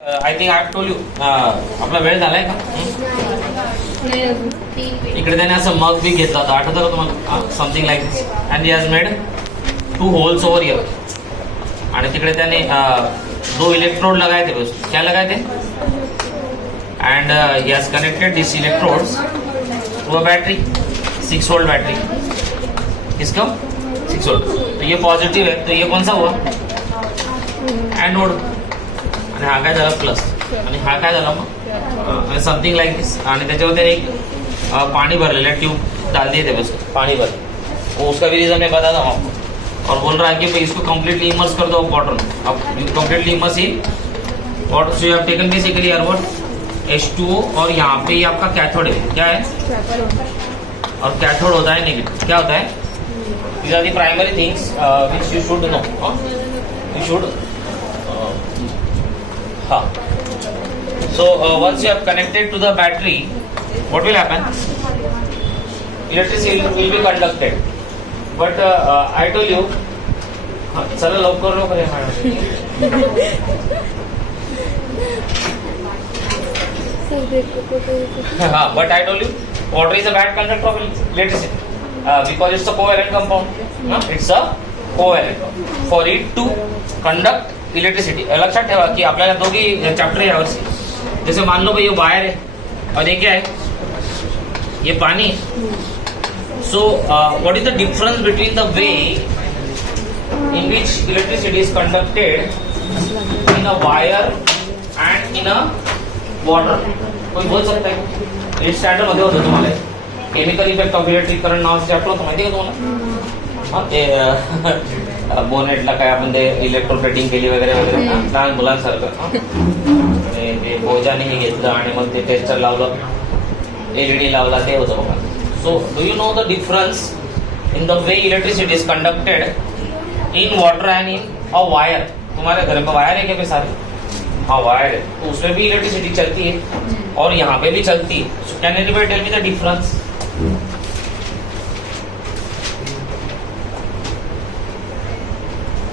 I think I told you आपला वेळ झालाय का? इकडे त्याने असं मग बी घेतला होता, आठवतं का तुम्हाला? Something like this. And he has made 2 holes over here. आणि तिकडे त्याने 2 इलेक्ट्रोड लगाए थे. क्या लगाए थे? And he has connected this electrodes to a battery, 6 volt battery. किसका? 6 वोल्ट. तो ये पॉझिटिव्ह आहे, तो ये कौन सा हुआ? एनोड. आणि हा काय झाला? प्लस. आणि हा काय झाला मग? समथिंग लाईक दिस. आणि त्याच्यावर एक पानी भरलेला ट्यूब डाल दिए थे, बस पानी भर. वो उसका भी रीजन मैं बताता हूँ आपको. और बोल रहा है कि भाई इसको कंप्लीटली इमर्स कर दो वाटर में. अब completely immerse in water. So you have taken basically what? H2O. और यहाँ पे ये आपका कैथोड है. क्या है? और कैथोड होता है नेगेटिव. क्या होता है? These are the primary things which you should know. You should. So once you have connected to the battery, what will happen? Electricity will be conducted. But I told you, चला लवकर लवकर हाँ. But I told you, water is a bad conductor of electricity because it's a covalent compound. It's a covalent. For it to conduct electricity. लक्षात ठेवा की आपल्याला दोघी chapter यावर्षी. जैसे मान लो भाई ये वायर है और ये क्या है? ये पानी. So what is the difference between the way in which electricity is conducted in a wire and in a water? कोई बोल सकता है? एट स्टँडर्ड मध्ये होतं तुम्हाला chemical effect of electric current नावाचं चॅप्टर होतं, माहिती आहे का तुम्हाला? बोनेटला काय आपण ते इलेक्ट्रोप्लेटिंग केली वगैरे वगैरे लहान मुलांसारखं. आणि ते बोजाने हे घेतलं आणि मग ते टेस्टर लावलं, LED लावला, ते होतं बघा. So do you know the difference in the way electricity is conducted in water and in a wire? तुम्हारे घर में वायर है क्या? पे सारे हाँ वायर है, तो उसमें भी इलेक्ट्रिसिटी चलती है और यहाँ पे भी चलती है. So can anybody tell me the difference?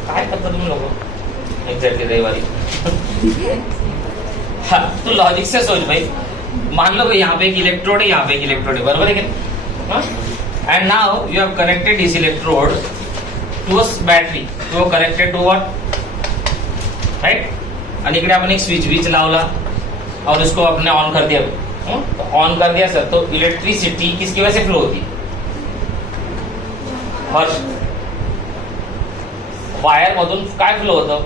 काय करता तुम्ही लोग एक्झॅक्टली रविवारी? हाँ, तो लॉजिक से सोच भाई. मान लो भाई यहाँ पे एक इलेक्ट्रोड है, यहाँ पे एक इलेक्ट्रोड है, बरोबर है क्या? And now you have connected this electrode to a battery. To connected to what? Right. आणि इकडे आपण एक स्विच लावला और इसको आपने ऑन कर दिया. तो ऑन कर दिया सर, तो इलेक्ट्रिसिटी किसकी वजह से फ्लो होती है? हर्ष, वायर मधून काय फ्लो होतं?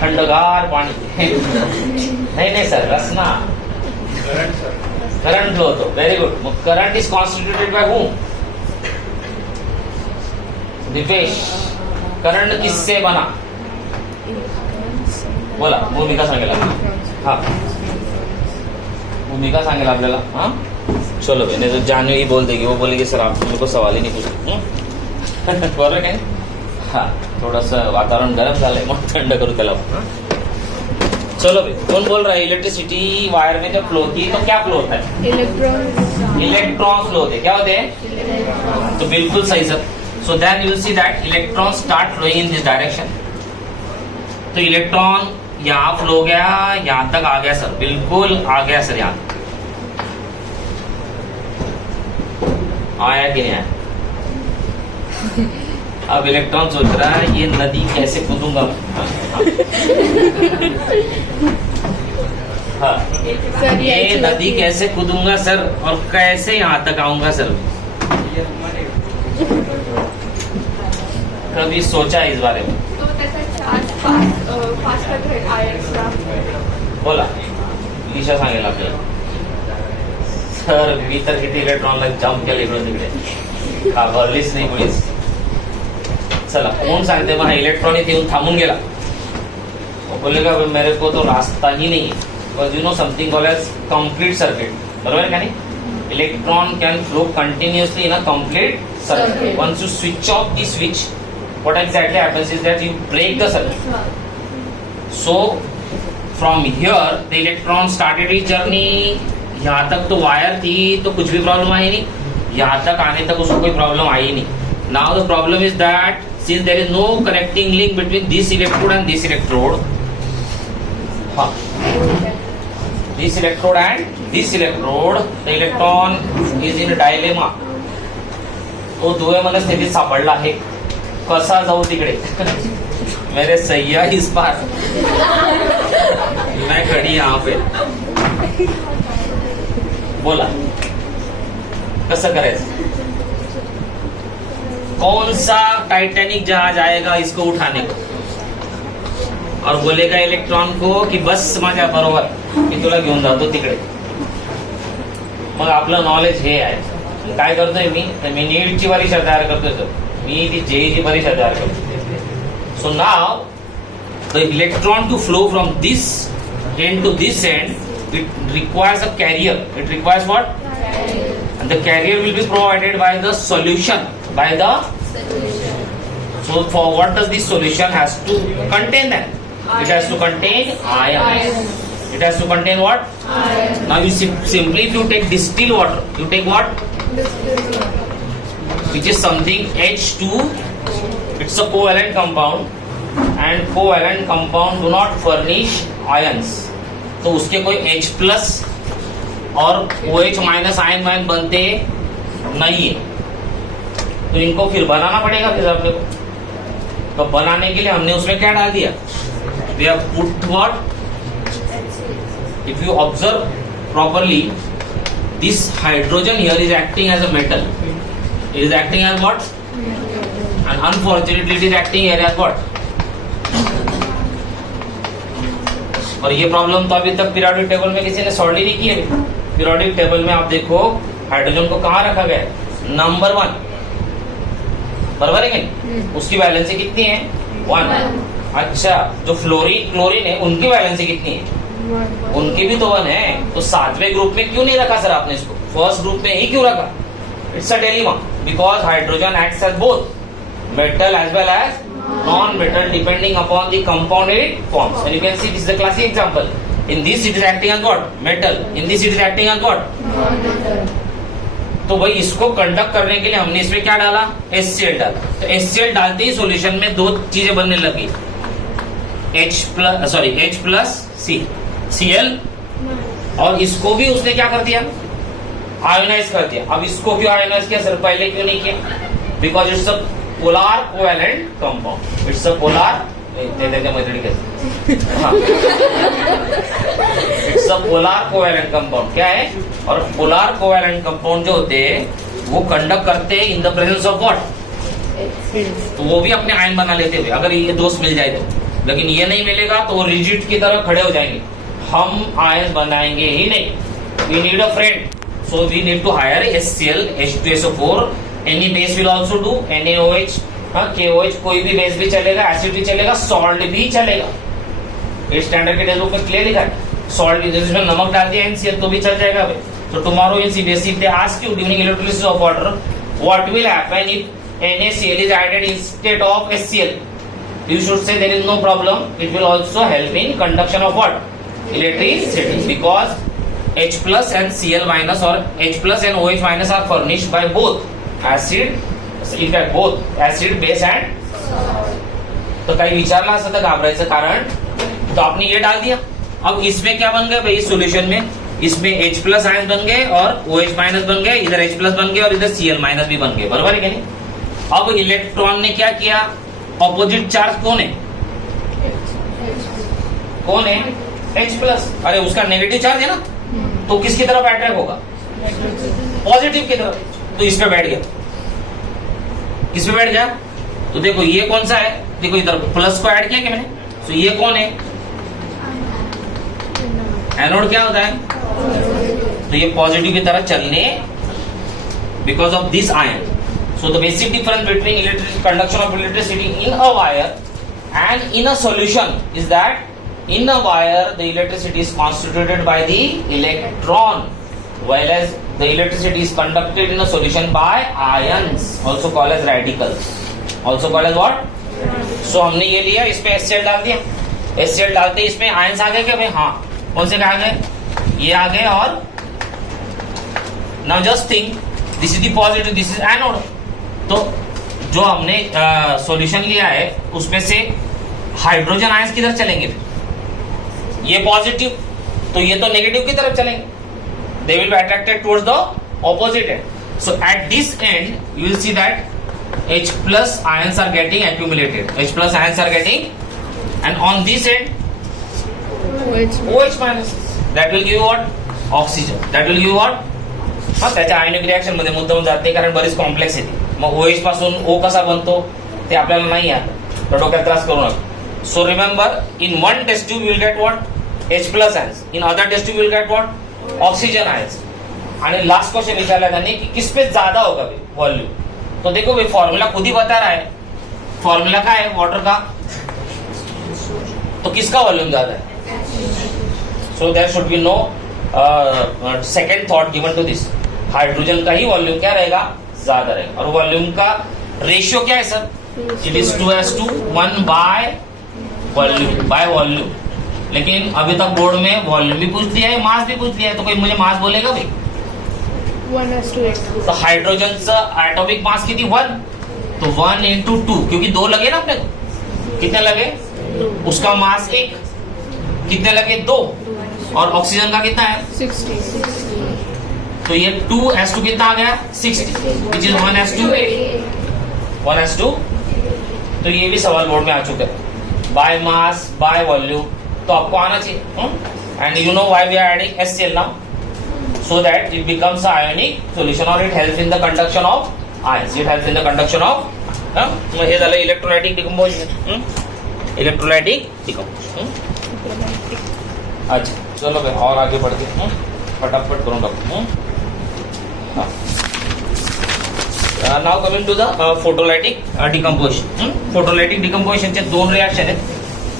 थंडगार पाणी. नाही सर, रसना करंट फ्लो होतो. Very good. मग current is constituted by whom? Dipesh, current किससे बना? बोला. भूमिका सांगेल. हा, भूमिका सांगेल आपल्याला. हाँ चलो भाई. नहीं तो जानवी बोल देगी, वो बोलेगी सर आप मेरे को सवाल ही नहीं पूछे. बरोबर काय? हा, थोडंसं वातावरण गरम झालंय, मग थंड करू त्याला. चलो भाई. कौन बोल रहा है? इलेक्ट्रिसिटी वायर में जब फ्लो होती है तो क्या फ्लो होता है? इलेक्ट्रॉन फ्लो होते. क्या होते हैं? तो बिल्कुल सही sir. So then you see that electron start flowing in this direction. तो इलेक्ट्रॉन यहाँ फ्लो गया, यहाँ तक आ गया सर, बिल्कुल आ गया सर. यहाँ आया कि नहीं आया? अब इलेक्ट्रॉन सोच रहा है ये नदी कैसे कूदूंगा. हाँ, ये नदी कैसे कूदूंगा सर, और कैसे यहाँ तक आऊंगा सर? कभी सोचा इस बारे में? तो त्याचा चार्ज फास्ट आयर्सला. बोला. दिशा सांगेल आपल्याला. सर मी तर किती इलेक्ट्रॉनला जम्प केलं इकडून तिकडे, का भरलीच नाही मुळीच. चला, कोण सांगते मग इलेक्ट्रॉन इथे येऊन थांबून गेला? बोलेगा मेरे को तो रास्ता ही नहीं है. Because you know something called as complete circuit. बरोबर है का नाही? Electron can flow continuously in a complete circuit. Once you switch off the switch, what exactly happens is that you break the circuit. So from here the electron started its journey. यहाँ तक तो wire थी तो कुछ भी problem आई नहीं, यहाँ तक आने तक उसको कोई प्रॉब्लम आई नहीं. Now the problem is that since there is no connecting link between this electrode and this electrode, हाँ, this electrode and this electrode, the electron is in dilemma. तो दुहेमध्ये स्थितीत सापडला आहे. कसा जाऊ तिकडे? मेरे सैया इस पार, मैं खड़ी यहाँ पे. बोला कसं करायचं? कौन सा टाइटैनिक जहाज आएगा इसको उठाने को और बोलेगा इलेक्ट्रॉन को की बस माझ्या बरोबर, मी तुला घेऊन जातो तिकडे. मग आपलं नॉलेज हे आहे. काय करतोय मी? तर मी नीटची परीक्षा तयार करतोय सर. मी ती जेईची परीक्षा तयार करतो. So now the electron to flow from this end to this end, it requires a carrier. It requires what? And the carrier will be provided by the solution. So for what does this solution has to contain then? It has to contain ions. It has to contain what? Ions. Now you simply, if you take distilled water, you take what? Which is something H2. It's a covalent compound, and covalent compound do not furnish ions. तो उसके कोई H plus और OH minus ion वायन बनते नहीं है. तो इनको फिर बनाना पड़ेगा फिर अपने को. तो बनाने के लिए हमने उसमें क्या डाल दिया? We have put what? If you observe properly, this hydrogen here is acting as a metal. It is acting as what? And unfortunately it is acting here as what? और ये प्रॉब्लम तो अभी तक पीरियोडिक टेबल में किसी ने solve ही नहीं की है. पीरियोडिक टेबल में आप देखो हाइड्रोजन को कहाँ रखा गया है? नंबर 1. बराबर है नहीं? उसकी वैलेंसी कितनी है? 1. अच्छा, जो क्लोरीन है उनकी वैलेंसी कितनी है? उनकी भी तो 1 है. तो 7वें ग्रुप में क्यों नहीं रखा सर आपने इसको? फर्स्ट ग्रुप में ही क्यों रखा? It's a dilemma because hydrogen acts as both metal as well as non-metal depending upon the compound it forms. And you can see this is a classic example. In this it is acting as what? Metal. In this it is acting as what? Non-metal. तो भाई इसको conduct करने के लिए हमने इसमें क्या डाला? HCl डाला. तो HCl डालते ही सॉल्यूशन में दो चीजें बनने लगी. H प्लस Cl, और इसको भी उसने क्या कर दिया? आयोनाइज कर दिया. अब इसको क्यों आयोनाइज किया सर? पहले क्यों नहीं किया? Because it's a polar covalent compound. It's a polar. It's a polar covalent compound. क्या है? और polar covalent compound जो होते हैं वो कंडक्ट करते हैं in the presence of what? तो वो भी अपने आयन बना लेते हुए, अगर ये दोस्त मिल जाए तो. लेकिन ये नहीं मिलेगा तो वो रिजिड की तरह खड़े हो जाएंगे. हम आयन बनाएंगे ही नहीं. We need a friend. So we need to hire HCl, H2SO4. Any base will also do. NaOH, KOH, कोई भी बेस भी चलेगा, एसिड भी चलेगा, सॉल्ट भी चलेगा. ये स्टैंडर्ड के टेक्स्ट बुक में क्लियर लिखा है. सॉल्ट जिसमें नमक डाल दिया NCl तो भी चल जाएगा भाई. So tomorrow in CBSE if they ask you during electrolysis of water, what will happen if NaCl is added instead of HCl? You should say there is no problem. It will also help in conduction of what? Electricity, because H plus and Cl minus or H plus and OH minus are furnished by both acid, in fact both acid, base and तो काही विचारला असं तर घाबरायचं कारण. तो आपने ये डाल दिया. अब इसमें क्या बन गए भाई? इस सॉल्यूशन में इसमें H प्लस आयन बन गए और OH माइनस बन गए, इधर H प्लस बन गए और इधर Cl माइनस भी बन गए. बराबर है क्या नहीं? अब इलेक्ट्रॉन ने क्या किया? ऑपोजिट चार्ज कौन है? कौन है? H plus. अरे उसका नेगेटिव चार्ज है ना, तो किसकी तरफ अट्रैक्ट होगा? पॉजिटिव की तरफ. तो इस पे बैठ गया. किस पे बैठ गया? तो देखो ये कौन सा है? देखो इधर प्लस को ऐड किया क्या मैंने? तो ये कौन है? एनोड. क्या होता है? तो ये पॉजिटिव की तरह चलने because of this ion. So the basic difference between electric conduction of electricity in a wire and in a solution is that in a wire the electricity is constituted by the electron, while as the electricity is conducted in a solution by ions, also called as radicals. Also called as what? So हमने ये लिया, इस पे HCl डाल दिया. HCl डालते इसमें ions आ गए क्या भाई? हाँ. कौन से आ गए? ये आ गए. और now just think, this is the positive, this is anode. तो जो हमने सॉल्यूशन लिया है उसमें से हाइड्रोजन आयंस किधर चलेंगे? ये पॉजिटिव तो ये तो नेगेटिव की तरफ चलेंगे, they will be attracted towards the opposite end. So at this end you will see that H plus ions are getting accumulated. H plus ions are getting, and on this end OH minus. That will give you what? Oxygen. That will give you what? हा त्याच्या आयनिक reaction मध्ये मुद्दाम जात नाही कारण बरीच complex येते. मग OH पासून O कसा बनतो ते आपल्याला नाही आहे, तर डोक्यात त्रास करू नका. So remember, in one test tube you will get what? H plus ions. In other test tube you will get what? Oxygen ions. आणि लास्ट क्वेश्चन विचारा त्यांनी कि किस पे ज्यादा होगा वॉल्यूम. तो देखो भाई फॉर्मूला खुद ही बता रहा है. फॉर्मूला क्या है वाटर का? तो किसका वॉल्यूम ज्यादा है? So there should be no second thought given to this. Hydrogen का ही वॉल्यूम क्या रहेगा? ज्यादा रहेगा. और वॉल्यूम का रेशियो क्या है sir? It is 2:1 by volume. लेकिन अभी तक बोर्ड में वॉल्यूम भी पूछ लिया है, मास भी पूछ लिया है, तो कोई मुझे मास बोलेगा भाई? 1:8. तो हाइड्रोजनचं एटॉमिक मास किती? 1. तो 1 into 2, क्योंकि 2 लगे ना अपने को. कितने लगे? उसका मास 1. कितने लगे? 2. और ऑक्सीजन का कितना है? 60. तो ये 2:2 कितना आ गया? 60, विच इज 1:2. तो ये भी सवाल बोर्ड में आ चुका है. बाय मास बाय वॉल्यूम तो आपको आना चाहिए. And you know why we are adding HCl now? So that it becomes an ionic solution or it helps in the conduction of ions. It helps in the conduction of हे झालं electrolytic decomposition. Electrolytic decomposition. अच्छा चलो भाई और आगे बढ़ते हैं, फटाफट करून टाकू. Now coming to the photolytic decomposition. Photolytic डिकम्पोजिशनचे 2 रिएक्शन आहेत,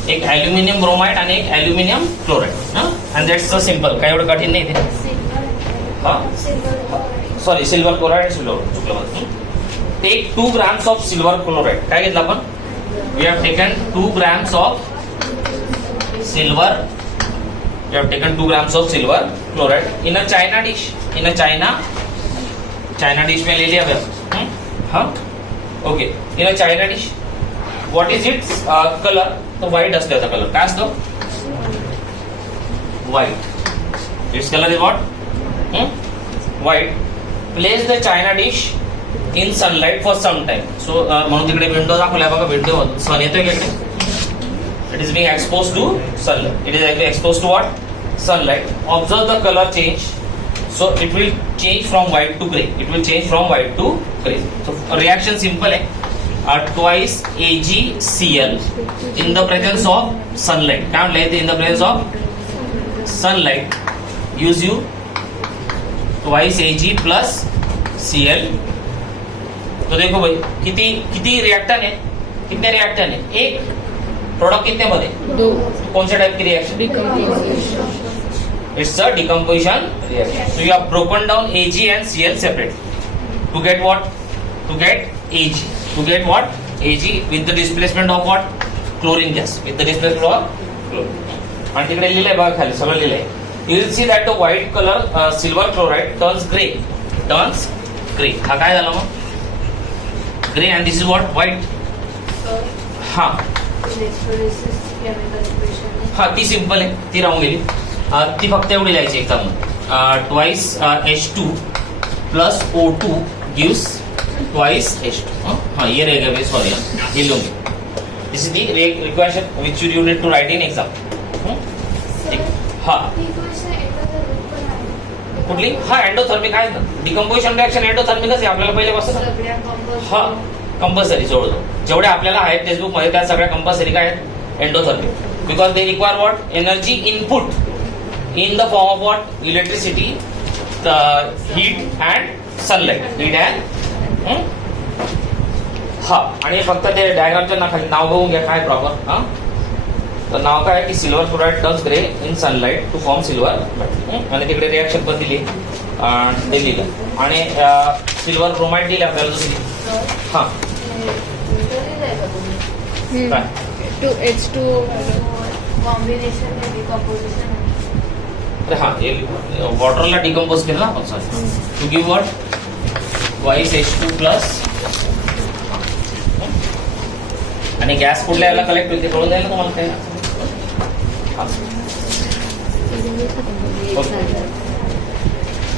एक ॲल्युमिनियम ब्रोमाइड आणि एक aluminium chloride. And that's so simple, काही एवढं कठीण नाही ते. Sorry silver chloride. Take 2 grams of silver chloride. काय घेतलं आपण? We have taken 2 grams of silver. We have taken 2 grams of silver chloride in a China dish. In a China dish में ले लिया भैया. हाँ okay. In a China dish. What is its color? तो white असतो याचा colour. काय असतो? White. Its color is what? White. Place the China dish in sunlight for some time. So म्हणून तिकडे विंडो दाखवलाय बघा. विंडो सन येतोय का इकडे? It is being exposed to sunlight. It is exposed to what? Sunlight. Observe the color change. So it will change from white to gray. It will change from white to gray. So reaction simple है. Twice AgCl in the presence of sunlight. काय म्हटलंय? In the presence of sunlight gives you twice Ag plus Cl. तो देखो भाई किती reactant है? कितने reactant है? एक. प्रोडक्ट कितने बने? 2. कौन से टाइप की reaction? It's a decomposition reaction. So you have broken down Ag and Cl separate to get what? To get Ag. To get what? Ag with the displacement of what? Chlorine gas. With the displacement of chlorine. आणि तिकडे लिहिलंय बघा खाली सगळं लिहिलंय. You will see that the white color silver chloride turns gray. Turns gray. हा काय झालं मग? Gray and this is what? White. हा हा ती सिंपल आहे, ती राहून गेली. ती फक्त एवढी लिहायची exam. Twice H2 plus O2 gives twice H2. हाँ ये रहेगा भाई. सॉरी ये लूंगी. This is the equation which you need to write in exam. हाँ कुठली? हा एंडोथर्मिक आहे ना. डिकम्पोजिशन रिएक्शन एंडोथर्मिकच आहे आपल्याला पहिल्यापासून. हा कंपल्सरी जवळजवळ जेवढे आपल्याला आहेत टेक्स्टबुक मध्ये त्या सगळ्या कंपल्सरी काय आहेत? Endothermic. Because they require what? Energy input in the form of what? Electricity, the heat and sunlight. Heat and हा. आणि फक्त ते डायग्रामच्या खाली नाव बघून घ्या काय प्रॉपर. हा तर नाव काय की silver chloride turns grey in sunlight to form silver. आणि तिकडे रिएक्शन पण दिली ते लिहिलं. आणि सिल्वर ब्रोमाइड दिले आपल्याला दुसरी. हा काय 2H2 कॉम्बिनेशन में डिकम्पोजिशन. अरे हाँ ये वॉटरला डिकम्पोज केलं ना आपण. Sorry to give what? Twice H2 plus. आणि गॅस कुठल्या याला कलेक्ट होईल ते कळून जाईल ना तुम्हाला. काय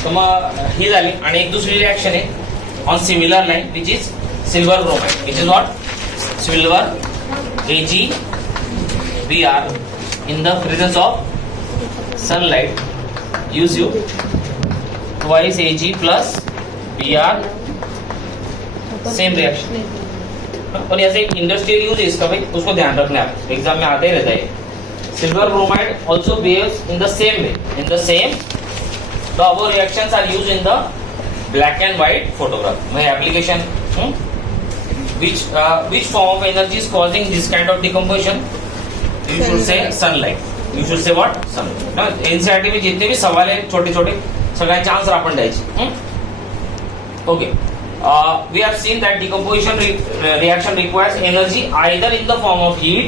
तर मग ही झाली. आणि एक दुसरी रिॲक्शन आहे on similar line which is silver bromide, which is what silver AgBr in the presence of sunlight gives you twice Ag plus Br, same reaction. और ऐसे इंडस्ट्रियल यूज है इसका भाई, उसको ध्यान रखना है, एग्जाम में आते ही रहता है. Silver bromide also behaves in the same way, in the same the above reactions are used in the black and white photograph. My application, which form of energy is causing this kind of decomposition? You should say sunlight. You should say what? Sunlight. Now NCERT में जितने भी सवाल है छोटे छोटे सगळ्यांचे answer आपण द्यायचे. Okay. We have seen that decomposition reaction requires energy either in the form of heat,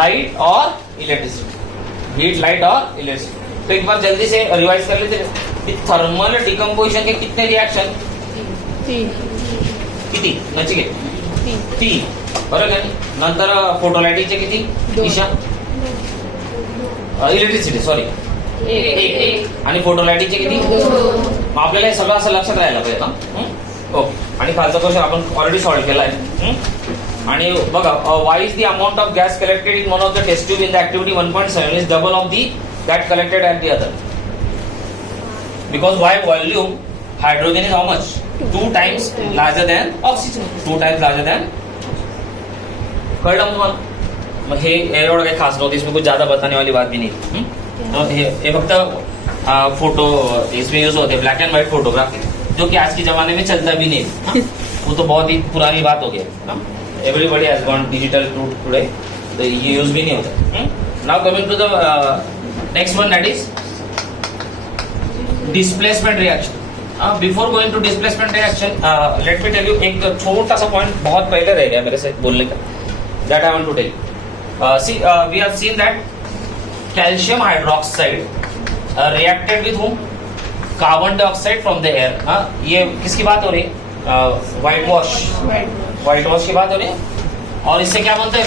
light or electricity. Heat, light or electricity. तो एक बार जल्दी से रिवाइज कर लेते. थर्मल डिकम्पोजिशन के कितने रिएक्शन? किती नचिकेत? 3. बरोबर आहे. नंतर फोटोलायटिकचे किती? Isha electricity sorry 1. आणि फोटोलायटिकचे किती? मग आपल्याला हे सगळं असं लक्षात राहायला पाहिजे ना. ओके. आणि खालचा क्वेश्चन आपण ऑलरेडी सॉल्व्ह केला आहे. आणि बघा, why is the amount of gas collected in one of the test tube in the activity 1.7 is double of the that collected at the other, because why volume hydrogen is how much? 2 times larger than oxygen. 2 times larger than. कळलं तुम्हाला? मग हे एवढं काही खास नव्हतं, इसमें कुछ ज्यादा बताने वाली बात भी नहीं. तो ये फक्त फोटो इसमें यूज होते ब्लैक एंड व्हाइट फोटोग्राफी, जो कि आज के जमाने में चलता भी नहीं. वो तो बहुत ही पुरानी बात हो गई. Everybody has gone digital today, तो ये यूज भी नहीं होता. Now coming to the next one, that is displacement reaction. Before going to displacement reaction, let me tell you एक छोटा सा point बहुत पहले रह गया मेरे से बोलने का, that I want to tell you. See, we have seen that calcium hydroxide reacted with whom? Carbon dioxide from the air. ये किसकी बात हो रही है? White wash की बात हो रही है. और इससे क्या बनता है?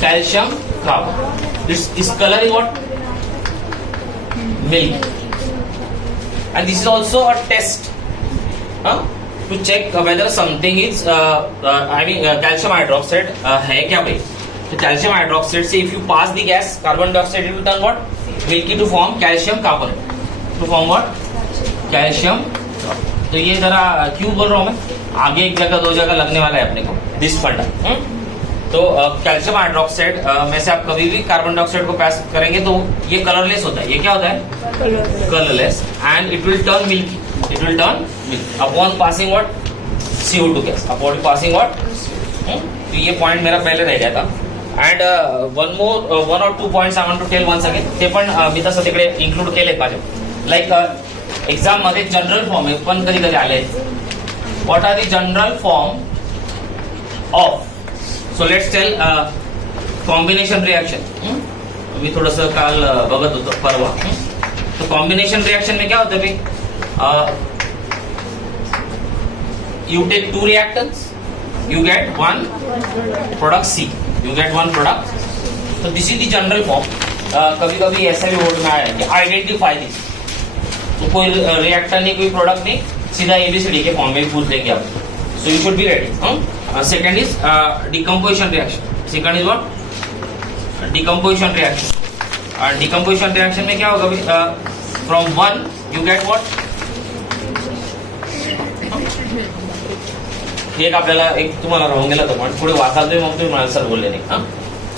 Calcium carbon. This color is what? Milk. And this is also a test to check whether something is calcium hydroxide है क्या भाई. तो calcium hydroxide say if you pass the gas carbon dioxide it will turn what? Milky to form calcium carbonate. To form what? Calcium. तो ये जरा क्यों बोल रहा हूँ मैं, आगे एक जगह 2 जगह लगने वाला है अपने को दिस फंडा. तो कैल्शियम हाइड्रोक्साइड में से आप कभी भी कार्बन डाइऑक्साइड को पास करेंगे तो ये कलरलेस होता है. ये क्या होता है? Colourless. And it will turn milky. Upon passing what? CO2 gas. Upon passing what? तो ये पॉइंट मेरा पहले रह गया था. अँड वन और two points I want to tell once again. ते पण मी तसं तिकडे इन्क्लूड केलेत माझे. लाईक एक्झाम मध्ये जनरल फॉर्म आहे पण कधी कधी आले. What are the general form of. So let's tell combination reaction. मी थोडंसं काल बघत होतो परवा. तो कॉम्बिनेशन रिएक्शन में क्या होता है भाई? You take 2 reactants, you get 1 product C. You get 1 product. So this is the general form. कभी कभी ऐसा भी बोर्ड में आया है कि आइडेंटिफाई दिस. तो कोई रिएक्टर नहीं, कोई प्रोडक्ट नहीं, सीधा ABCD के फॉर्म में पूछ देंगे आप. So you should be ready. Second is decomposition reaction. Second is what? Decomposition reaction. Decomposition reaction में क्या होगा? From 1 you get what? एक आपल्याला एक तुम्हाला राहून गेला तो पॉइंट पुढे वाचाल तुम्ही मग तुम्ही मला सर बोलले नाही.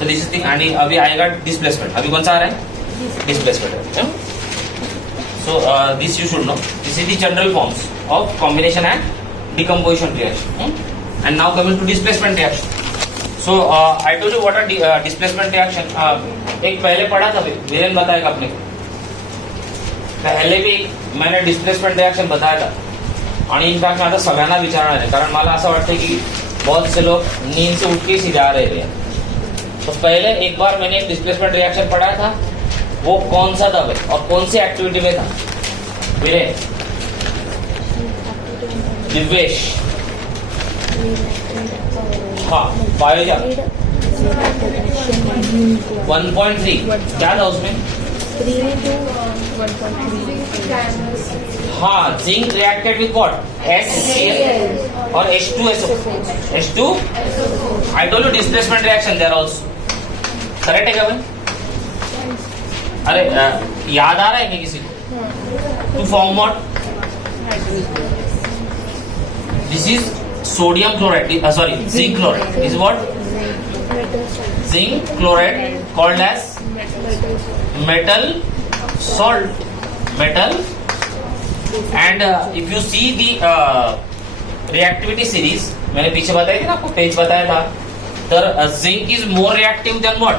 तो दिस इज थिंग. आणि अभी आएगा डिस्प्लेसमेंट. अभी कौन सा आ रहा है? Displacement. So this you should know. This is the general forms of combination end decomposition reaction. And now coming to displacement reaction. So I told you what are displacement reaction. एक पहले पढ़ा था वीरेन बताएगा अपने को. पहले भी मैंने डिस्प्लेसमेंट रिएक्शन बताया था. आणि इनफॅक्ट आता सगळ्यांना विचारणार आहे कारण मला असं वाटतं की बहुत से लोग नींद से उठ के सीधे आ रहे हैं. तो पहले एक बार मैंने एक डिस्प्लेसमेंट रिएक्शन पढ़ाया था. वो कौन सा था भाई और कौन सी एक्टिविटी में था? वीरेन, दिव्येश, हाँ बायोजा 1.3 क्या था उसमें? हाँ, जिंक रिएक्टेड विथ व्हाट? HCl और H2SO. H2. I told you displacement reaction there also. Correct है क्या भाई? अरे याद आ रहा है क्या किसी को? To form what? This is sodium chloride. Sorry, zinc chloride. This is what? Zinc chloride called as metal salt. Metal. And if you see the reactivity series, मैंने पीछे बताई थी ना आपको, पेज बताया था, तर zinc is more reactive than what?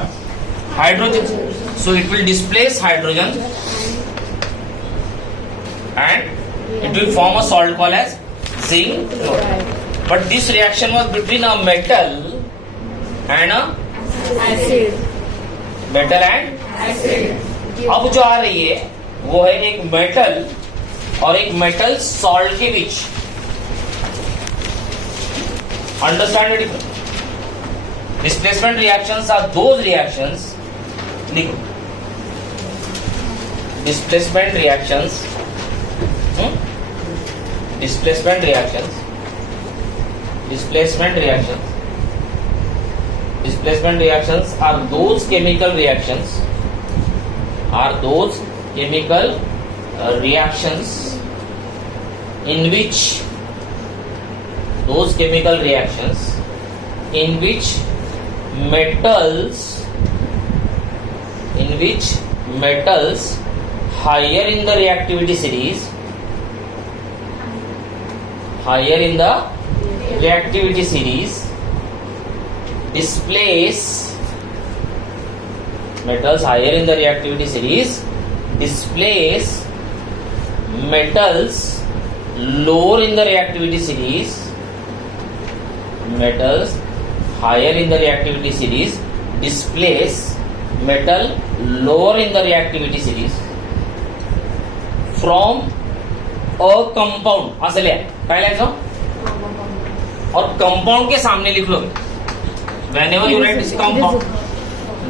Hydrogen. So it will displace hydrogen and it will form a salt called as zinc chloride. But this reaction was between a metal and a acid. metal and Acid. अब जो आ रही है वो है एक metal और एक metal salt के बीच. Understand the difference? Displacement reactions are those reactions. लिखो, displacement reactions. Displacement reactions. Displacement reactions. Displacement reactions are those chemical reactions. Are those chemical reactions in which those chemical reactions in which metals higher in the reactivity series displace metals higher in the reactivity series displace metals lower in the reactivity series. Metals higher in the reactivity series displace metal lower in the reactivity series from a compound. असं लिहा, काय लिहायचं? और compound के सामने लिख low. Whenever you write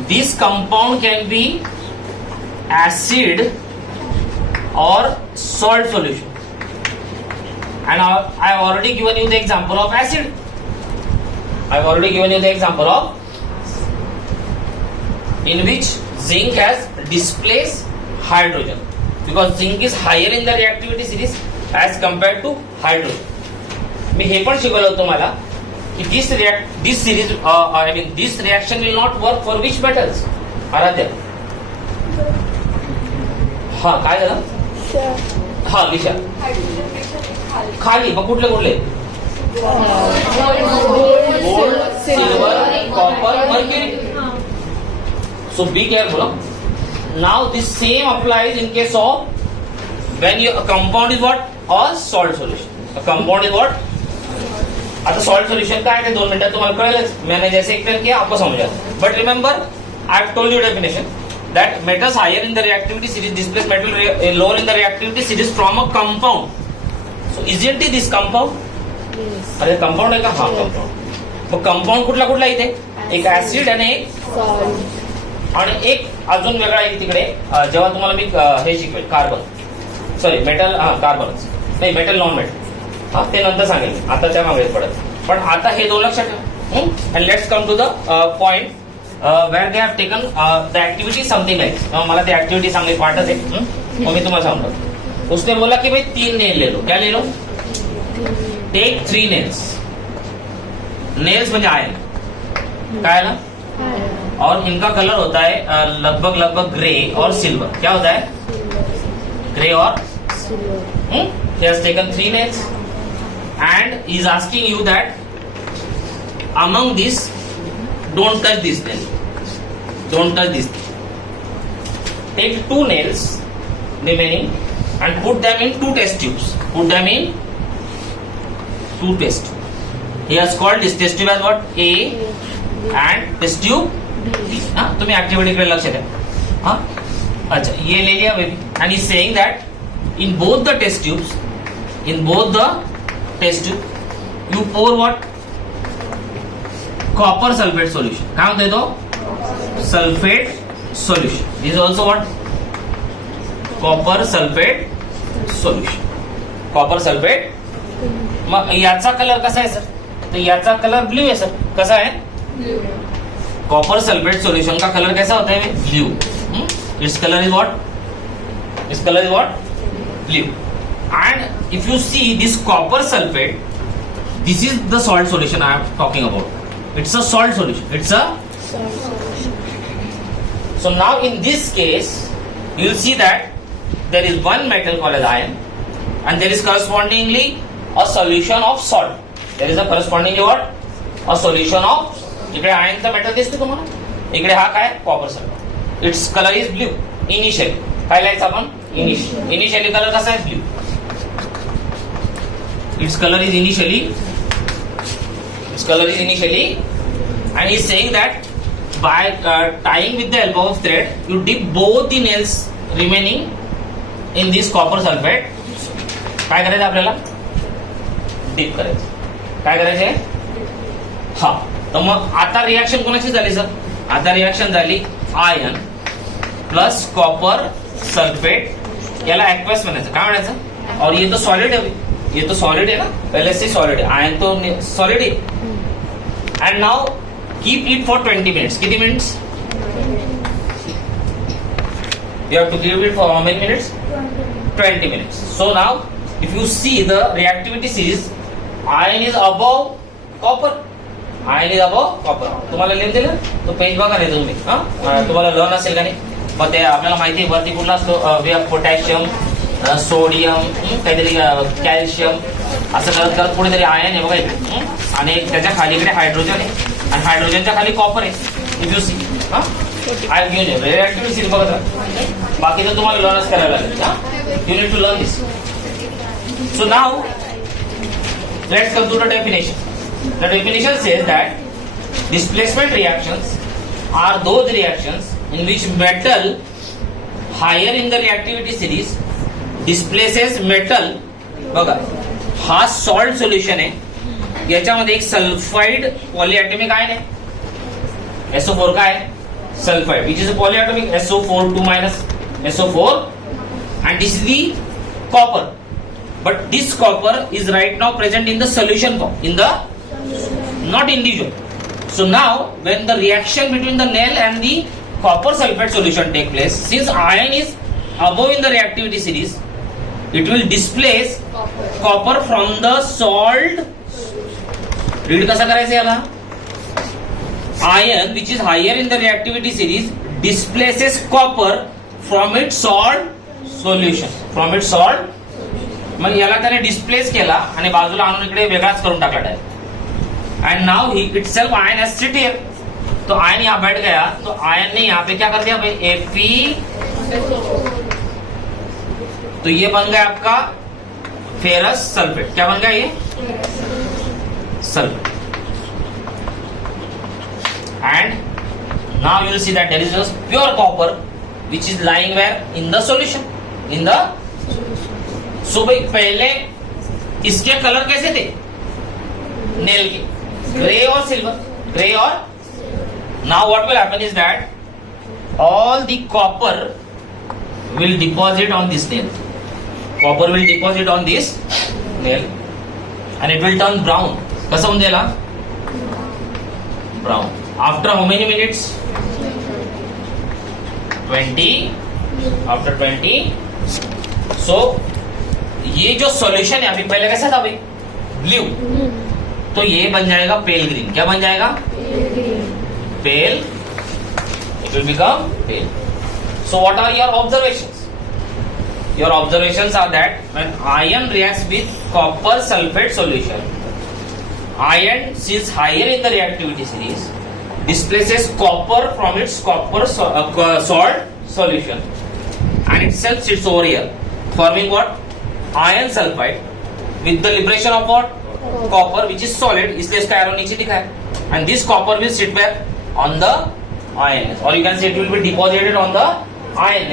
this compound can be acid or salt solution. And I have already given you the example of acid. I have already given you the example of in which zinc has displaced hydrogen because zinc is higher in the reactivity series as compared to hydrogen. मी हे पण शिकवलं होतं तुम्हाला की this reaction will not work for which metals? आराध्य. हा, काय झालं? हा, विचार. खाली मग कुठले कुठले? Gold, silver, copper, mercury. So be careful. Now this same applies in case of when a compound is what? A salt solution. A compound is what? आता सॉल्ट सोल्यूशन काय आहे 2 मिनिटात तुम्हाला कळेलच. मैंने जैसे एक्सप्लेन किया आपको समझ आया. But remember I have told you definition that metals higher in the reactivity series displace metal lower in the reactivity series from a compound. So isn't it this compound? अरे compound आहे का? हा, compound. मग compound कुठला कुठला इथे? एक acid आणि एक सॉल्ट आणि एक अजून वेगळा आहे तिकडे. जेव्हा तुम्हाला मी हे शिकवेल कार्बन, सॉरी मेटल, हा कार्बनच नाही, मेटल नॉन मेटल, हा ते नंतर सांगेल. आता त्या मागे पडत. पण आता हे दोन लक्षात ठेवा. And let's come to the point where they have taken the activity something like. मला ती ऍक्टिव्हिटी सांगायची वाटत आहे. मग मी तुम्हाला सांगतो. उसने बोला कि भाई 3 नेल ले लो. क्या ले लो? Take 3 nails. नेल्स म्हणजे आयन, काय ना, और इनका कलर होता है लगभग ग्रे और सिल्वर. क्या होता है? ग्रे और silver. He has taken 3 nails and he is asking you that among this don't touch this nail, don't touch this. Take 2 nails remaining and put them in 2 test tubes. Put them in 2 test tubes. He has called this test tube as what? A and test tube B. हाँ, तुम्हें activity पे लक्ष्य है. हाँ, अच्छा ये ले लिया baby. And he is saying that in both the test tubes, you pour what? Copper sulfate solution. काय म्हणतोय तो? Sulfate solution. This is also what? Copper sulphate solution. Copper sulphate. मग याचा कलर कसा आहे सर? तर याचा कलर ब्ल्यू आहे सर. कसा आहे? कॉपर सल्फेट सोल्यूशन का कलर कैसा होता है? Blue. Its colour is what? Its colour is what? Blue. And if you see this copper sulfate, this is the salt solution I am talking about. It's a salt solution. It's a so now in this case you will see that there is one metal called as iron and there is correspondingly a solution of salt. There is a correspondingly what? A solution of इकडे iron चा metal दिसतो तुम्हाला. इकडे हा काय? Copper sulfate. Its color is blue. Initially काय लिहायचं आपण? Initially color कसा आहे? Blue. Its color is initially and he's saying that by tying with the help of thread you dip both the nails remaining in this copper sulfate. काय करायचं आपल्याला? Deep करायचं. काय करायचंय? हा. तर मग आता रिएक्शन कोणाची झाली सर? आता रिएक्शन झाली आयन प्लस कॉपर सल्फेट. याला एक्वस म्हणायचं. काय म्हणायचं? और ये तो सॉलिड है. ये तो सॉलिड है ना, पहले से सॉलिड है. आयन तो सॉलिड है. And now keep it for 20 minutes. कितनी minutes? You have to keep it for how many minutes? 20 minutes. So now if you see the reactivity series, iron is above copper. Iron is above copper. तुम्हाला लिहून दिलं तो page बघा नाही तुम्ही. तुम्हाला learn असेल का नाही? मग ते आपल्याला माहिती आहे वरती कुठला असतो? वी हॅव पोटॅशियम, सोडियम, काहीतरी कॅल्शियम, असं करत करत कुठेतरी आयन आहे बघा इकडे. आणि त्याच्या खाली इकडे हायड्रोजन आहे आणि हायड्रोजनच्या खाली कॉपर आहे. इफ यू सी आय घेऊन ये रिएक्टिव्हिटी सीरीज बघत राहा. बाकी तर तुम्हाला लर्नच करायला लागेल. You need to learn this. So now let's come to the definition. The definition says that displacement reactions are those reactions in which metal higher in the reactivity series displaces metal. बघा हा salt solution आहे. याच्यामध्ये एक sulphide polyatomic ion आहे. SO4 काय आहे? Sulphide which is a polyatomic SO4 2 SO4 and this is the copper, but this copper is right now present in the solution form, in the not individual. So now when the reaction between the nail and the copper sulfate solution take place, since iron is above in the reactivity series, it will displace copper from the salt. Read कसा करायचं याला? Iron which is higher in the reactivity series displaces copper from its salt solution. From its salt. मग याला त्याने displace केला आणि बाजूला आणून इकडे वेगळाच करून टाकला direct. And now he itself iron has sit here. तो आयन यहाँ बैठ गया तो आयन ने यहाँ पे क्या कर दिया भाई? Fe. तो ये बन गया आपका फेरस सल्फेट. क्या बन गया ये? Sulphate. And now you will see that there is just pure copper which is lying where? In the solution. In the so भाई पहले इसके कलर कैसे थे? नेल के ग्रे और सिल्वर. ग्रे और now what will happen is that all the copper will deposit on this nail. Copper will deposit on this nail and it will turn brown. कसा होऊन जाईल? Brown. After how many minutes? 20. After 20. So ये जो solution है अभी पहले कैसा था भाई? ब्लू. तो ये बन जाएगा पेल ग्रीन. क्या बन जाएगा? Pale. It will become pale. So what are your observations? Your observations are that when iron reacts with copper sulfate solution, iron since higher in the reactivity series displaces copper from its copper salt solution and itself sits over here forming what? Iron sulfide with the liberation of what? Copper which is solid. इसलिए इसका arrow नीचे दिखा है. And this copper will sit where? On the iron, or you can say it will be deposited on the iron,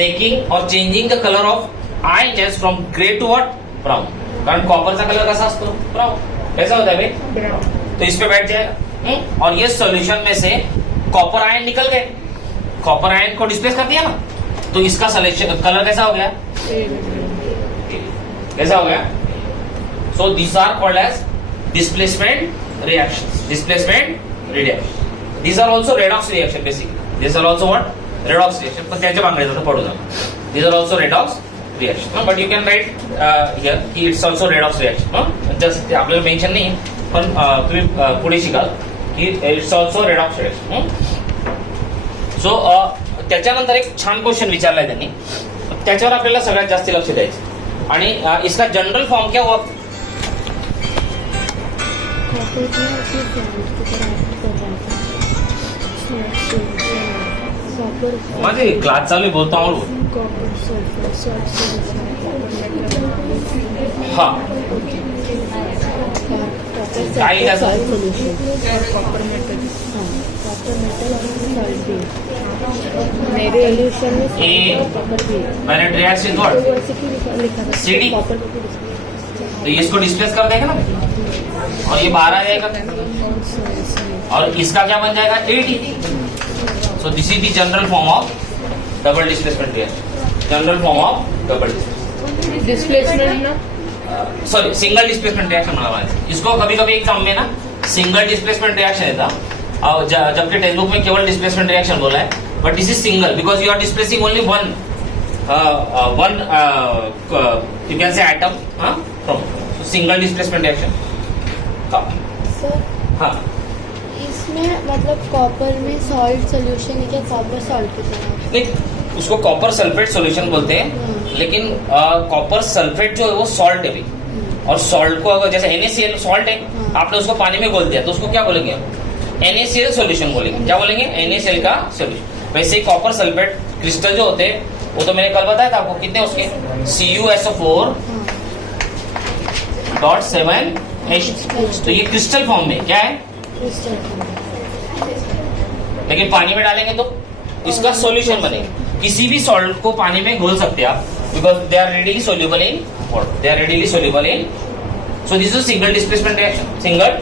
making or changing the color of iron from gray to what? Brown. कारण copper का colour कैसा असतो? Brown. कैसा होता है भाई? Brown. तो इस पे बैठ जाएगा. और ये सॉल्यूशन में से कॉपर आयन निकल गए. कॉपर आयन को डिस्प्लेस कर दिया ना. तो इसका सिलेक्शन कलर कैसा हो गया, कैसा हो गया? So these are called as displacement reaction, displacement reaction. These are also redox reaction basically. These are also what, redox reaction. पण त्याच्या मागे जातं पडू नका. These are also redox reaction. But you can write here की it's also redox reaction. Just आपल्याला mention नाही, पण तुम्ही पुढे शिकाल की it's also redox reaction. So त्याच्यानंतर एक छान क्वेश्चन विचारलाय त्यांनी, त्याच्यावर आपल्याला सगळ्यात जास्त लक्ष द्यायचं. आणि इसका जनरल फॉर्म क्या हुआ? माझे क्लास चालू आहे, बोलतो हळू. हा काही असं मैंने रिएक्शन CD, तो ये इसको डिस्प्लेस कर देगा ना, और ये बाहर आ जाएगा, और इसका क्या बन जाएगा, AD. So this is the general form of double displacement reaction. General form of double displacement ना, सॉरी सिंगल डिस्प्लेसमेंट रिएक्शन म्हणाला. इसको कभी कभी एग्जाम में ना सिंगल डिस्प्लेसमेंट रिएक्शन येता, जबकि टेक्स्ट बुक में केवल डिस्प्लेसमेंट रिएक्शन बोला है, but this is single because you are displacing only one you can say atom from single displacement reaction. Sir हाँ, इसमें मतलब कॉपर में सॉल्ट सोल्यूशन है क्या, कॉपर सॉल्ट की तरह? नहीं, उसको कॉपर सल्फेट सॉल्यूशन बोलते हैं, लेकिन कॉपर सल्फेट जो है वो सॉल्ट है भी. और सॉल्ट को अगर जैसे NaCl सॉल्ट है, आपने उसको पानी में घोल दिया तो उसको क्या बोलेंगे, NaCl सॉल्यूशन बोलेंगे. क्या बोलेंगे, NaCl का सॉल्यूशन. वैसे ही कॉपर सल्फेट क्रिस्टल जो होते हैं वो तो मैंने कल बताया था आपको, कितने उसके CuSO4.7H. तो ये क्रिस्टल फॉर्म में क्या है, लेकिन पानी में डालेंगे तो इसका सॉल्यूशन बनेगा. किसी भी सॉल्ट को पानी में घोल सकते हैं आप, because they are readily soluble in water, they are readily soluble in. So this is single displacement reaction. Single,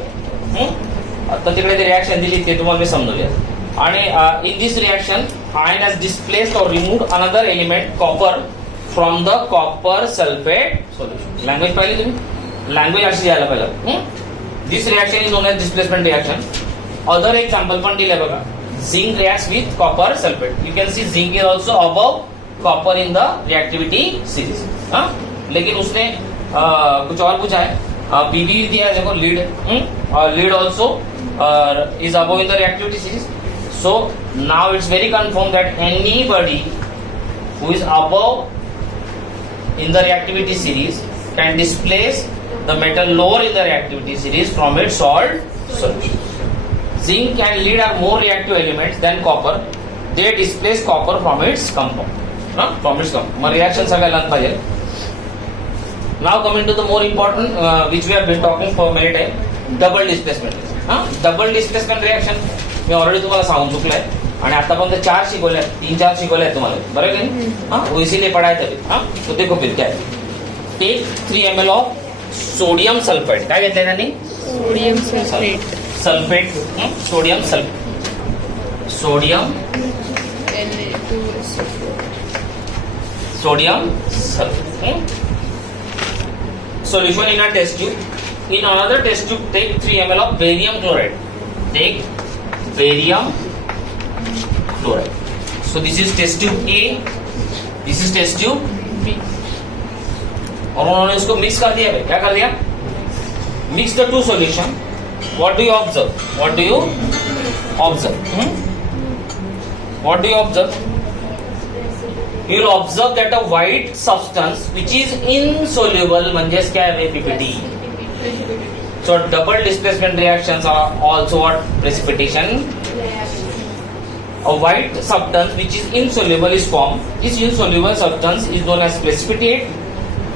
आता तिकडे ते रिएक्शन दिली ते तुम्हाला मी समजूया. आणि in this reaction iron has displaced और removed another element copper from the copper sulphate solution. Language पाहिली तुम्ही, लँग्वेज अशी द्यायला पहिलं. This reaction is known as displacement reaction. Other example पण दिले बघा. Zinc reacts with copper sulfate. You can see zinc is also above copper in the reactivity series. हाँ, लेकिन उसने कुछ और पूछा है. PB दिया है देखो, lead और lead also is above in the reactivity series. So now it's very confirmed that anybody who is above in the reactivity series can displace the metal lower in the reactivity series from its salt solution. Zinc and lead are more reactive elements than copper. They displace copper from its compound. From its compound. मग reaction सगळ्याला पाहिजे. Now coming to the more important, which we have been talking for many time, double displacement. Double displacement reaction me already तुम्हाला सांगून चुकलाय, आणि आता पण 4 शिकवल्या, 3-4 शिकवल्या तुम्हाला, बरोबर की नाही? वो इसीलिए पढ़ाए तभी. तो देखो फिर क्या है. Take 3 ml of sodium sulfate. काय घेतलंय त्यांनी, sodium sulphate, sulphate, sodium sulphate, sodium sodium sulfate. Solution in a test tube. In another test tube, take 3 ml of barium chloride. Take barium chloride. So this is test tube A. This is test tube B. और उन्होंने इसको mix कर दिया है. क्या कर दिया, mix the two solution. What do you observe? What do you observe? What do you observe? You will observe that a white substance which is insoluble, म्हणजेच क्या है PPT. So double displacement reactions are also what, precipitation. A white substance which is insoluble is formed. This insoluble substance is known as precipitate.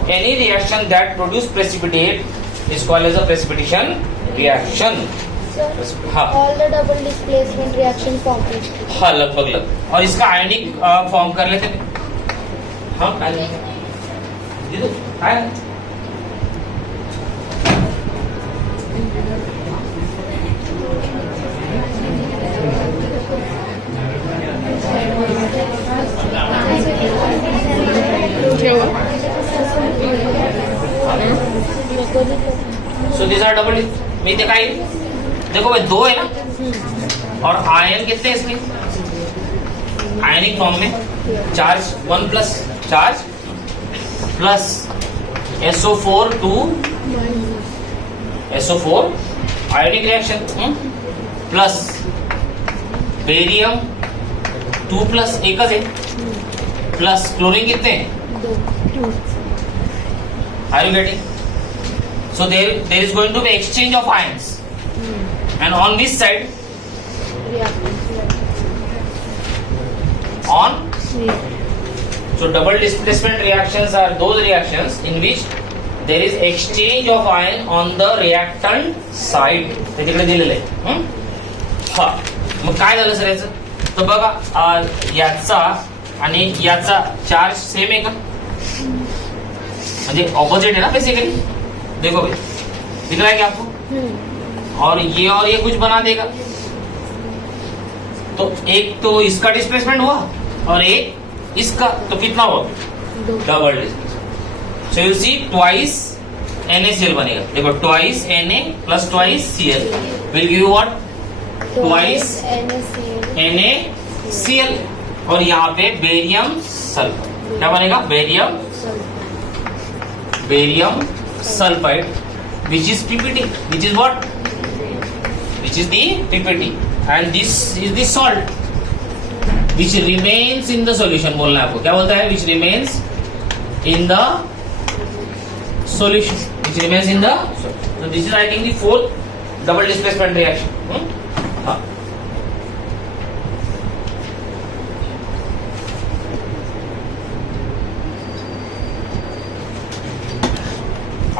Any reaction that produce precipitate is called as a precipitation reaction. हाँ, all the double displacement reaction formed. हाँ, लगभग. और इसका ionic form कर लेते हैं. हाँ, ठेवा. So this are double. मैं देखा ही देखो भाई, दो है ना, और आयन कितने हैं इसमें आयनिक फॉर्म में. Charge 1 plus charge plus SO4 2 SO4 ionic reaction plus barium 2 plus एकच है प्लस क्लोरीन कितने हैं. Are you getting? So there is going to be exchange of ions, and on this side, on so double displacement reactions are those reactions in which there is exchange of ion on the reactant side. हे तिकडे दिलेलं आहे. हा, मग काय झालं sir याचं? तर बघा याचा आणि याचा चार्ज सेम आहे का? म्हणजे ऑपोजिट है ना बेसिकली. देखो भाई, दिख रहा है क्या आपको? और ये कुछ बना देगा. तो एक तो इसका डिस्प्लेसमेंट हुआ और एक इसका, तो कितना हुआ? Double displacement. So you see twice NaCl बनेगा. देखो twice Na plus twice Cl will give you what? Twice NaCl. और यहाँ पे बेरियम सल्फाइड क्या बनेगा? Barium sulfide, which is PPT, which is what? Which is the PPT, and this is the salt which remains in the solution. बोलना है आपको. क्या बोलता है? Which remains in the solution. Which remains in the solution. So this is I think the fourth double displacement reaction. हाँ.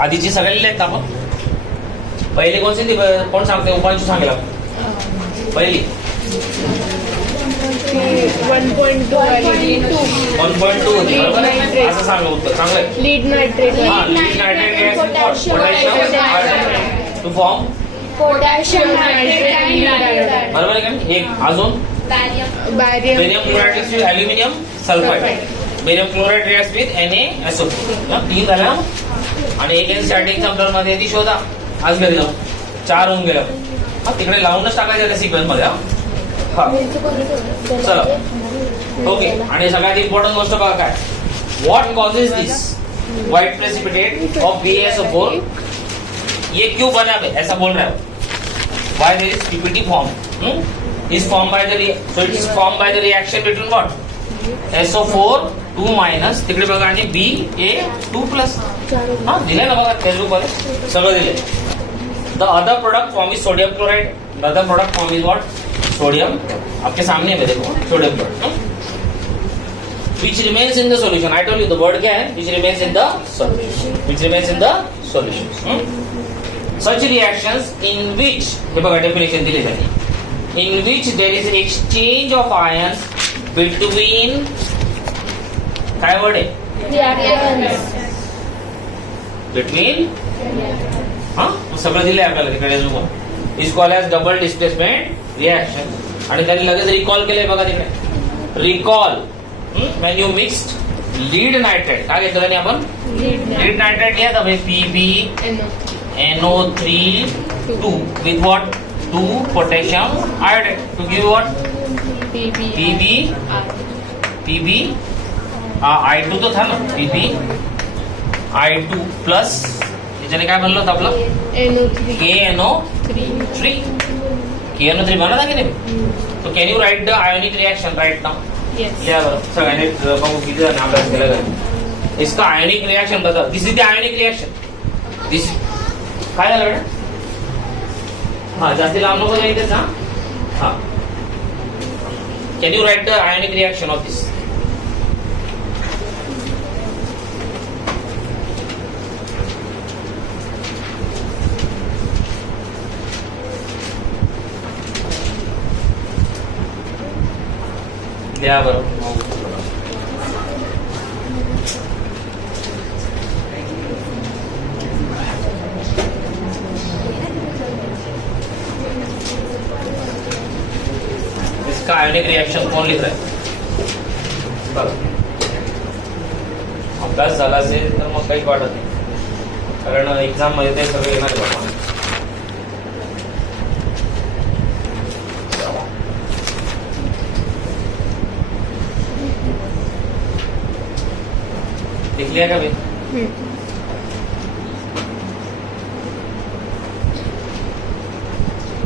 आधीची सगळे लिहिलेत आपण. पहिली कोणती ती? कोण सांगते? उपांशू सांगेल आपण. पहिली 1.2 आली. 1.2 होती बरोबर आहे. असं सांगा उत्तर. चांगलंय. Lead nitrate. हा, lead nitrate reaction potassium to form potassium nitrate बरोबर आहे का? एक अजून barium barium chloride with aluminium sulphide. Barium chloride reacts with NaSO4. तीन झाल्या. आणि एक स्टार्टिंग चॅप्टर मध्ये ती शोधा. आज घरी जाऊ 4 होऊन गेलं. हा, तिकडे लावूनच टाकायचं त्या सिक्वेन्स मध्ये. हा, चला ओके. आणि सगळ्यात इम्पॉर्टंट गोष्ट बघा काय? What causes this white precipitate of BaSO4? ये क्यों बना है ऐसा बोल रहा है? Why there is PPT form? Is form by the so it is form by the reaction between what? SO4 2 minus तिकडे बघा आणि Ba2 प्लस. हा, दिले ना बघा फेसबुक मध्ये सगळं दिले. The other product form is sodium chloride. The other product form is what? Sodium. आपके सामने है देखो sodium chloride. Which remains in the solution. I told you the word क्या है? Which remains in the solution. Which remains in the solution. Such reactions in which हे बघा definition दिली जाते. In which there is exchange of ions between काय word आहे? Between. हा, सगळं दिलंय आपल्याला तिकडे. Is called as double displacement reaction. आणि त्यांनी लगेच रिकॉल केलंय बघा तिकडे. Recall when you mixed lead nitrate. काय घेतलं त्याने आपण? लीड नायट्रेट लिहा था भाई. PbNO3 2 with what? 2 potassium iodide to give what? PB I2 तो था ना. PbI2 प्लस याच्याने काय बनलं होतं आपलं? KNO3. KNO3 बना था की नाही? तो can you write the ionic reaction right now? लिहा बरं. सगळ्यांनी बघू किती जण अभ्यास केला का? इसका आयोनिक रिएक्शन बता. This is the ionic reaction. This काय झालं बेटा? हा, जास्ती लांब नको जायचं. हा, can you write the ionic reaction of this? लिहा बरं. इसका आयोनिक रिएक्शन कौन लिख रहा है? अभ्यास झाला असेल तर मग काहीच वाटत नाही, कारण एक्झाम मध्ये ते सगळं येणार आहे बाबा. लिखली आहे का मी?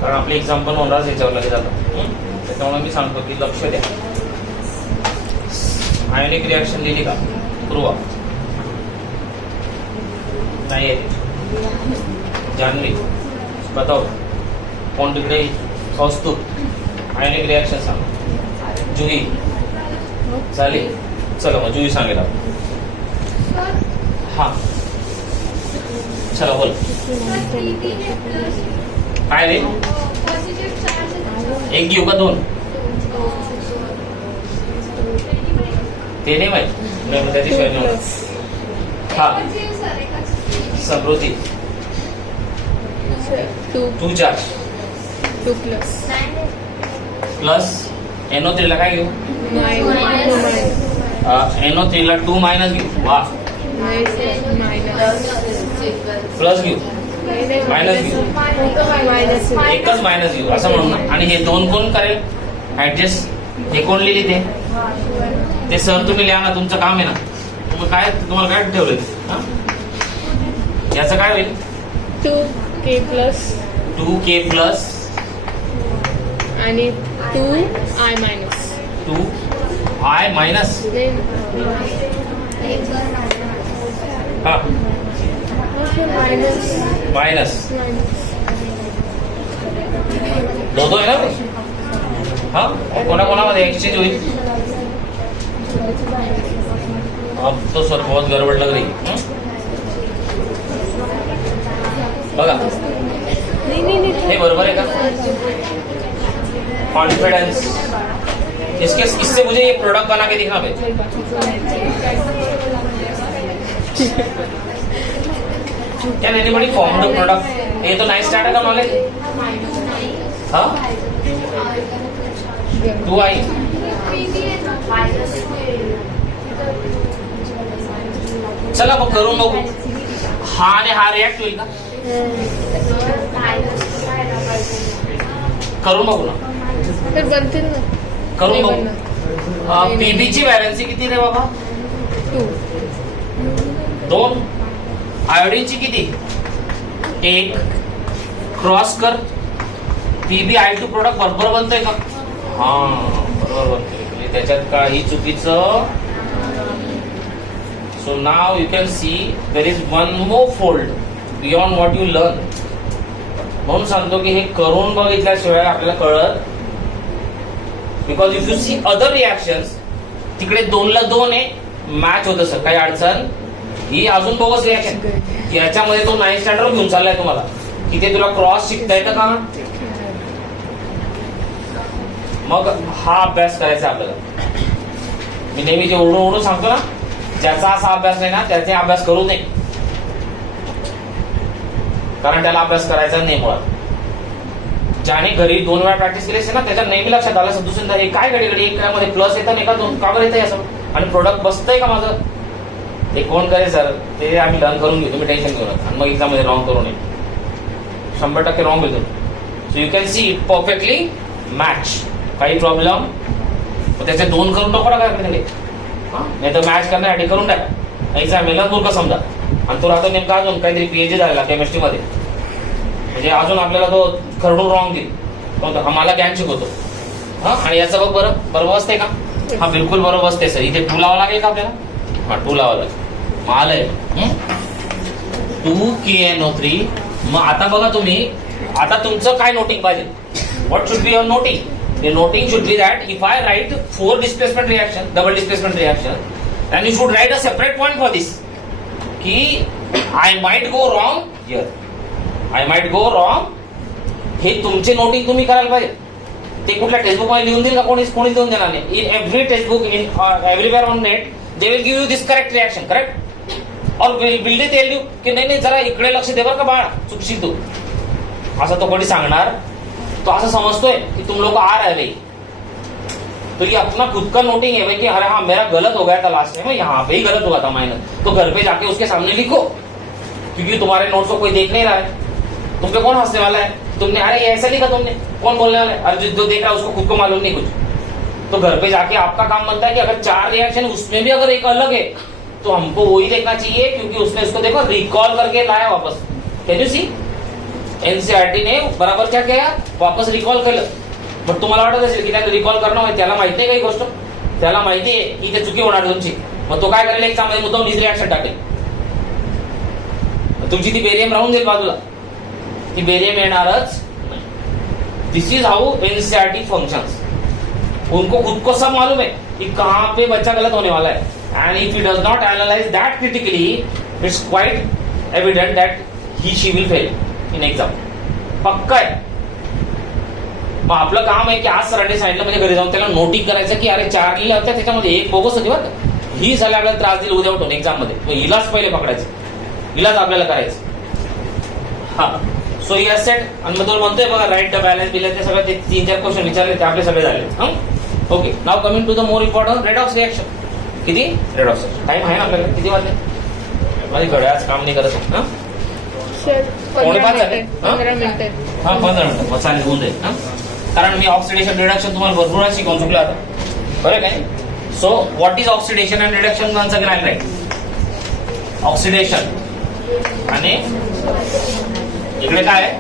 कारण आपली एक्झाम पण होणारच याच्यावर लगेच आता. त्याच्यामुळे मी सांगतो की लक्ष द्या. आयोनिक रिएक्शन लिहिली का ध्रुवा? नाही आहे. जान्हवी बताओ, कोण तिकडे? कौस्तुभ आयोनिक रिएक्शन सांग. जुही झाली? चला मग जुही सांगेल आपण. हा चला बोल. काय रे? एक घेऊ का दोन? ते नाही माहित, त्याच्याशिवाय नाही होणार. हा समृद्धी 2 चार्ज 2 प्लस प्लस NO3 ला काय घेऊ? NO3 ला 2 मायनस घेऊ. वा. प्लस घेऊ मायनस घेऊ, एकच मायनस घेऊ असं म्हणून ना. आणि हे दोन कोण करेल ऍडजस्ट? हे कोण लिहिली ते सर तुम्ही लिहा ना, तुमचं काम आहे ना. काय तुम्हाला काय ठेवलं? याचं काय होईल? 2k प्लस 2k प्लस आणि 2i मायनस 2i मायनस. हा मायनस दो आहे ना. हा कोणाकोणामध्ये एक्सचेंज होईल? अब तो सर बहुत गडबड लग रही. बघा हे बरोबर आहे का? कॉन्फिडेंस. इससे मुझे ये प्रोडक्ट बना के दिखना भाई. Can anybody form the product? ये तो नाइस स्टार्ट का नॉलेज. हाँ 2i चला मग करून बघू. हा आणि हा रिॲक्ट होईल का? करून बघू ना. तर बनतील ना. करून बघू. पीबी ची वॅलन्सी किती रे बाबा? 2. आयोडीनची किती? 1. क्रॉस कर. PbI2 प्रोडक्ट बरोबर बनतोय का? हा बरोबर बनतोय. त्याच्यात काही चुकीचं. So now you can see there is one more fold beyond what you learn. म्हणून सांगतो की हे करून बघितल्याशिवाय आपल्याला कळत. Because if you see other reactions तिकडे 2ला 2 आहे, मॅच होत सर, काही अडचण. ही अजून बोगस रिॲक्शन. याच्यामध्ये तो 9 स्टँडर्ड घेऊन चाललाय तुम्हाला की ते तुला क्रॉस शिकता येतं का? मग हा अभ्यास करायचा आपल्याला. मी नेहमी जे ओढून सांगतो ना, ज्याचा असा अभ्यास नाही ना त्याचे अभ्यास करू नये, कारण त्याला अभ्यास करायचा नाही. मुळात ज्याने घरी 2 वेळा प्रॅक्टिस केली असेल ना त्याच्या नेहमी लक्षात आलं असं दुसऱ्यांदा हे काय घडी घडी एकामध्ये प्लस येतं एका 2 का बरं येतं असं, आणि प्रोडक्ट बसतंय का माझं? ते कोण करेल सर? ते आम्ही लर्न करून घेऊ, तुम्ही टेन्शन घेऊ नका. आणि मग एक्झाम मध्ये रॉंग करू नये. 100% रॉंग होतो. So you can see it perfectly match. काही प्रॉब्लेम त्याचे 2 करून टाका काय नाही तर मॅच करण्यासाठी करून टाका. एक्झाम मेला मूर्ख समजा. आणि तो राहतो नेमका अजून काहीतरी PhD झाला केमिस्ट्रीमध्ये, म्हणजे अजून आपल्याला तो खरडून रॉंग देईल. आम्हाला ज्ञान शिकवतो. हा आणि याचं बघ बरं बरोबर बसते का? हा बिलकुल बरोबर बसते सर. इथे 2 लावा लागेल का आपल्याला? हा 2 लावा लागेल. मग आलंय 2KNO3. मग आता बघा तुम्ही, आता तुमचं काय नोटिंग पाहिजे? What should be your noting? The noting should be that if I write 4 displacement reaction, double displacement reaction, then you should write a separate point for this. Ki I might go wrong here. I might go wrong. हे तुमचे noting तुम्ही करायला पाहिजे. ते कुठल्या textbook मध्ये लिहून देईल का? कोणीच देऊन देणार नाही. In every textbook, in everywhere on net, they will give you this correct reaction, correct? Or will they tell you की नाही जरा इकडे लक्ष दे बरं का बाळा, चुकशील तू, असं तो कोणी सांगणार? तो असं समजतोय की तुम लोग आ रहे. तो ये अपना खुद का नोटिंग है भाई कि अरे हाँ मेरा गलत हो गया था लास्ट टाइम, यहाँ पे ही गलत हुआ था माइनर, तो घर पे जाके उसके सामने लिखो, क्योंकि तुम्हारे नोट्स को कोई देख नहीं रहा है, तुम पे कौन हंसने वाला है, तुमने अरे ये ऐसा लिखा तुमने, कौन बोलने वाला है, अरे जो देख रहा है उसको खुद को मालूम नहीं कुछ। तो घर पे जाके आपका काम बनता है कि अगर 4 रिएक्शन उसमें भी अगर एक अलग है तो हमको वही देखना चाहिए, क्योंकि उसने उसको देखो रिकॉल करके लाया वापस। कैन यू सी, एनसीईआरटी ने बराबर क्या किया, वापस रिकॉल केलं. बट तुम्हाला वाटत असेल की त्याला रिकॉल करणं माहिती, त्याला माहिती आहे काही गोष्ट, त्याला माहिती आहे की ते चुकी होणार तुमची, मग तो काय करेल एक्झाम मध्ये मुद्दाम डिस रिएक्शन टाकेल, तुमची ती बेरियम राहून जाईल बाजूला, ती बेरियम येणारच. दिस इज हाउ एनसीईआरटी फंक्शंस. उनको खुद को सब मालूम है कि कहां पे बच्चा गलत होने वाला है, end if he does not analyse that critically, it's quite evident that he she will fail in exam. पक्का आहे. मग आपलं काम आहे की आज सरांनी सांगितलं म्हणजे घरी जाऊन त्याला नोटिंग करायचं की अरे 4 लिहिलं होतं त्याच्यामध्ये एक बोगस होती बरं, ही झाली आपल्याला त्रास दिली उद्या उठून एक्झाम मध्ये, मग हिलाच पहिले पकडायचं, हिलाच आपल्याला करायचं. हा सो ही सेट. आणि मग तो म्हणतोय बघा राईट द बॅलन्स बिल, ते सगळे 3-4 क्वेश्चन विचारले ते आपले सगळे झाले. Okay, now coming to the more important redox reaction. किती रेडॉक्स टाइम आहे ना आपल्याला, किती वाजले, माझी घड्याळच काम नाही करत. सर 15 झाले. 15 मिनिटं. हा 15 मिनिटं मग चालेल, होऊन जाईल. कारण मी ऑक्सिडेशन रिडक्शन तुम्हाला भरपूर शिकवून चुकलो आता, बरं काय. So what is oxidation and reduction, once again right. Oxidation आणि इकडे काय आहे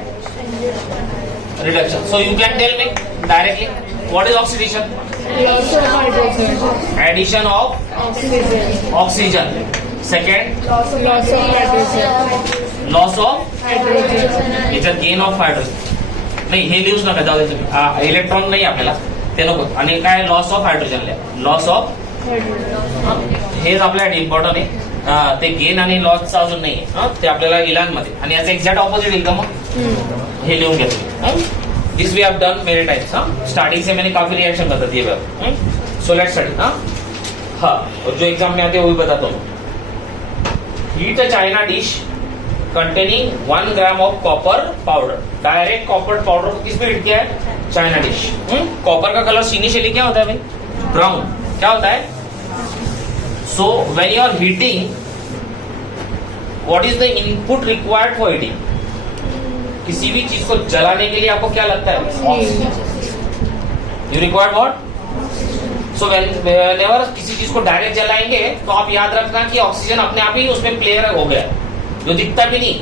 reduction. So you can tell me directly what is oxidation. Loss of hydrogen. Addition of Oxygen. Oxygen. Second Loss of hydrogen. Loss of Hydrogen. याच्यात gain of hydrogen. नाही हे लिहूच नका, जाऊ द्यायचं, इलेक्ट्रॉन नाही आपल्याला ते नको. आणि काय लॉस ऑफ हायड्रोजन लिहा, लॉस ऑफ, Hydrogen. हेच आपल्यासाठी इम्पॉर्टंट आहे. ते गेन आणि लॉसचं अजून नाही आहे, ते आपल्याला इलांमध्ये. आणि याचं एक्झॅक्ट ऑपोजिट येईल का मग, हे लिहून घेतो. This we have done many times. Starting से मैंने काफी रिएक्शन करता दिए. So let's study. हाँ, और जो एग्जाम में आते हैं वो भी बताता हूँ. Heat a china dish containing 1 gram of copper powder. Direct copper powder को किस पे हीट किया है, चाइना डिश. कॉपर का कलर इनिशियली क्या होता है भाई, ब्राउन. क्या होता है. So when you are heating, what is the input required for heating. किसी भी चीज को जलाने के लिए आपको क्या लगता है, you required what. So whenever किसी चीज को डायरेक्ट जलाएंगे तो आप याद रखना कि ऑक्सीजन अपने आप ही उसमें प्लेयर हो गया, जो दिखता भी नहीं.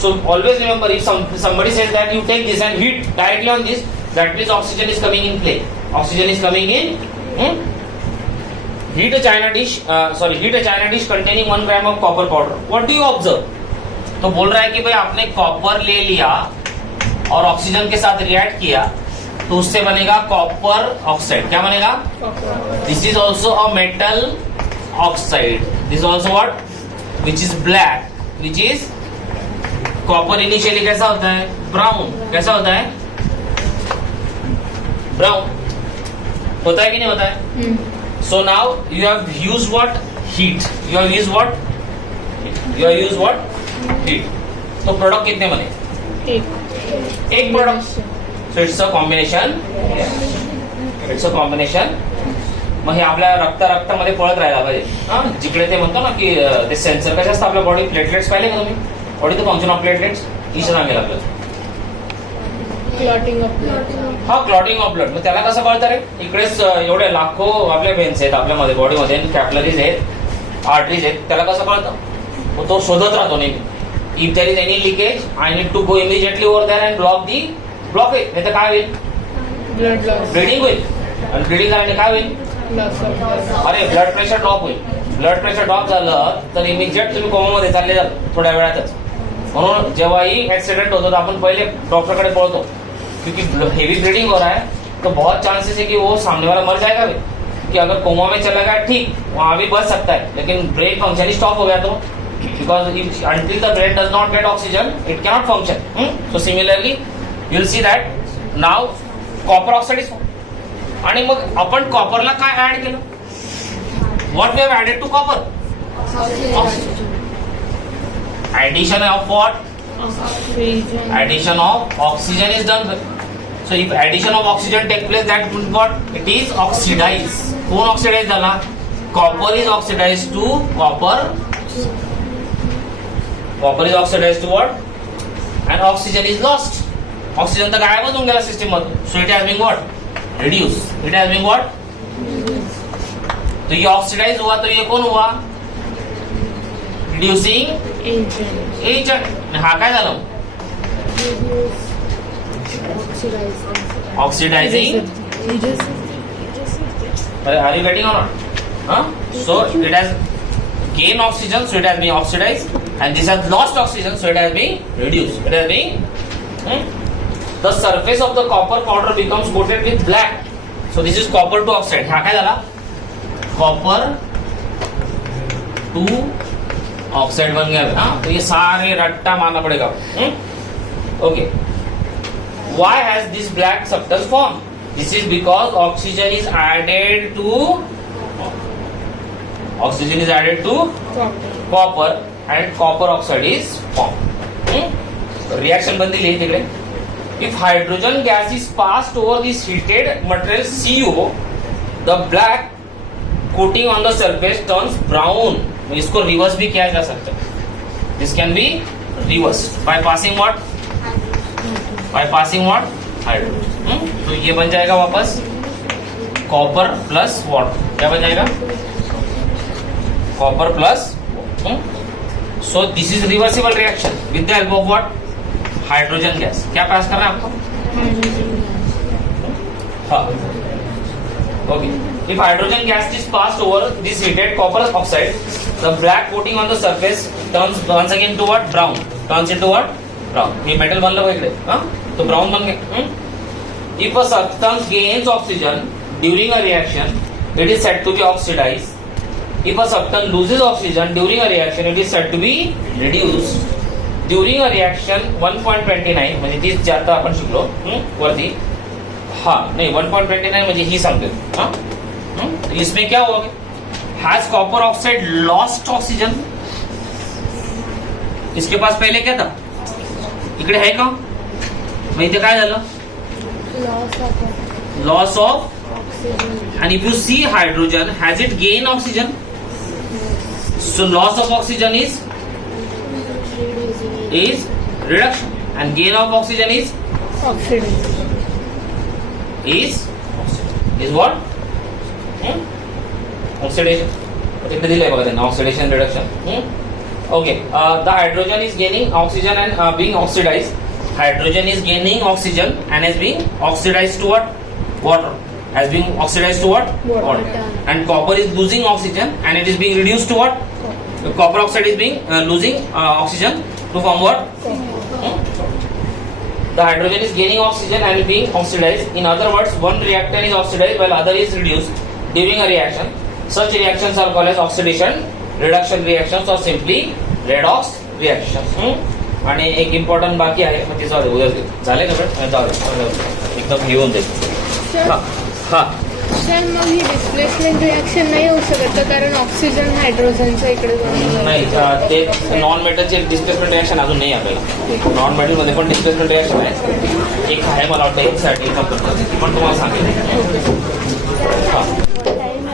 So always remember, if somebody says that you take this and heat directly on this, that means oxygen is coming in play. Oxygen is coming in. Heat a China dish containing 1 gram of copper powder. What do you observe? तो बोल रहा है कि भाई आपने copper ले लिया और ऑक्सीजन के साथ रिएक्ट किया तो उससे बनेगा कॉपर ऑक्साइड. क्या बनेगा, this is also a metal oxide. This also what, which is black, which is copper. Initially कैसा होता है, ब्राउन. कैसा होता है, ब्राउन होता है कि नहीं होता है. So now you have use what, heat. You have use what, heat. तो प्रोडक्ट कितने बने, एक product. So it's a combination, it's a combination. मग हे आपल्या रक्तामध्ये पळत राहायला पाहिजे. जिकडे ते म्हणतो ना की ते सेन्सर कसे असतं आपल्या बॉडी, प्लेटलेट्स पाहिले का तुम्ही, what is the function of platelets, each सांगेल आपल्याला. Clotting of blood. हा, क्लॉटिंग ऑफ ब्लड. मग त्याला कसं कळतं रे, इकडेच एवढे लाखो आपल्या वेन्स आहेत आपल्यामध्ये बॉडीमध्ये, कॅपलरीज आहेत, आर्टरीज आहेत, त्याला कसं कळतं, मग तो शोधत राहतो नेहमी. If there is any leakage I need to go immediately over there and block the blockage. नाही तर काय होईल, Blood loss. ब्लिडिंग होईल. आणि ब्लिडिंग झाल्याने काय होईल, Loss of blood. अरे ब्लड प्रेशर ड्रॉप होईल. ब्लड प्रेशर ड्रॉप झालं तर इमिजिएट तुम्ही कोमामध्ये चालले जाल थोड्या वेळातच. म्हणून जेव्हाही ऍक्सिडेंट होतो तर आपण पहिले डॉक्टरकडे पळतो, क्योंकि हेवी ब्लीडिंग हो रहा है तो बहुत चांसेस है कि वो सामने वाला मर जाएगा भी. कि अगर कोमा में चला गया ठीक, वहां भी बच सकता है, लेकिन ब्रेन फंक्शन ही स्टॉप हो गया तो, because until the brain does not get oxygen it cannot function. So similarly you will see that now copper oxide is. आणि मग आपण कॉपरला काय ऍड केलं, what we have added to copper, addition of what, Oxygen. addition of oxygen is done. So if addition of oxygen take place, that means what? It is oxidized. कोण oxidized झाला? Copper is oxidized to copper. Copper is oxidized to what? And oxygen is lost. Oxygen तर गायबच होऊन गेला system मधून. So it has been what? Reduced. It has been what? तो ये oxidise हुआ, तो ये कौन हुआ? Reducing agent. हा काय झालं? Oxidising. Are you getting or not? Huh? So it has gained oxygen, so it has been oxidized, and this has lost oxygen, so it has been reduced. It has been. The surface of the copper powder becomes coated with black. So this is copper to oxide. हा काय झाला? Copper two oxide बन गया. हाँ, तो ये सारे रट्टा मारना पड़ेगा. Okay. Why has this black substance formed? This is because oxygen is added to copper and copper oxide is formed. Reaction बन दिली तिकडे. If hydrogen gas is passed over this heated material CO, the black coating on the surface turns brown. इसको reverse भी KIA जा सकता है. This can be reversed by passing what? By passing what? Hydrogen. तो ये बन जाएगा वापस copper plus water. क्या बन जाएगा? Copper plus. So this is reversible reaction with the help of what? Hydrogen gas. क्या पास करना है आपको? हाँ. Okay. If hydrogen gas is passed over this heated copper oxide, the black coating on the surface turns once again to what? Brown. Turns into what? Brown. ये metal बनला हुआ इकडे. हाँ? तो ब्राउन बन गया. If a substance gains oxygen during a reaction, it is said to be oxidized. If a substance loses oxygen during a reaction, it is said to be reduced. During a reaction 1.29 म्हणजे तीच जे आता आपण शिकलो वरती. हा नहीं 1.29 म्हणजे ही सांगते. हाँ, इसमें क्या हुआ? Has copper oxide lost oxygen? इसके पास पहले क्या था? इकडे आहे का? मग इथे काय झालं? Loss of. And if you see hydrogen, has it gained oxygen? So loss of oxygen is reduction, and gain of oxygen is what? Oxidation. कितने दिले बघा त्यांना? Oxidation, reduction. Okay. The hydrogen is gaining oxygen and being oxidized. Hydrogen is gaining oxygen and is being oxidized to what? Water. Has been oxidized to what? Water. And copper is losing oxygen and it is being reduced to what? The copper oxide is being losing oxygen to form what? The hydrogen is gaining oxygen and being oxidized. In other words, one reactant is oxidized while other is reduced during a reaction. Such reactions are called as oxidation reduction reactions or simply redox reaction. आणि एक important बाकी आहे, मग ते जाऊ दे, उद्या झाले का बेट? जाऊ दे, एकदम हे होऊन जाईल. हा सर, मग ही डिस्प्लेसमेंट रिॲक्शन नाही होऊ शकत कारण ऑक्सिजन हायड्रोजनच्या इकडे नाही. ते नॉन मेटलचे डिस्प्लेसमेंट रिॲक्शन अजून नाही आपल्याला. नॉन मेटलमध्ये पण डिस्प्लेसमेंट रिॲक्शन आहे. एक आहे मला वाटतं एक साठी पण तुम्हाला सांगेल. हा.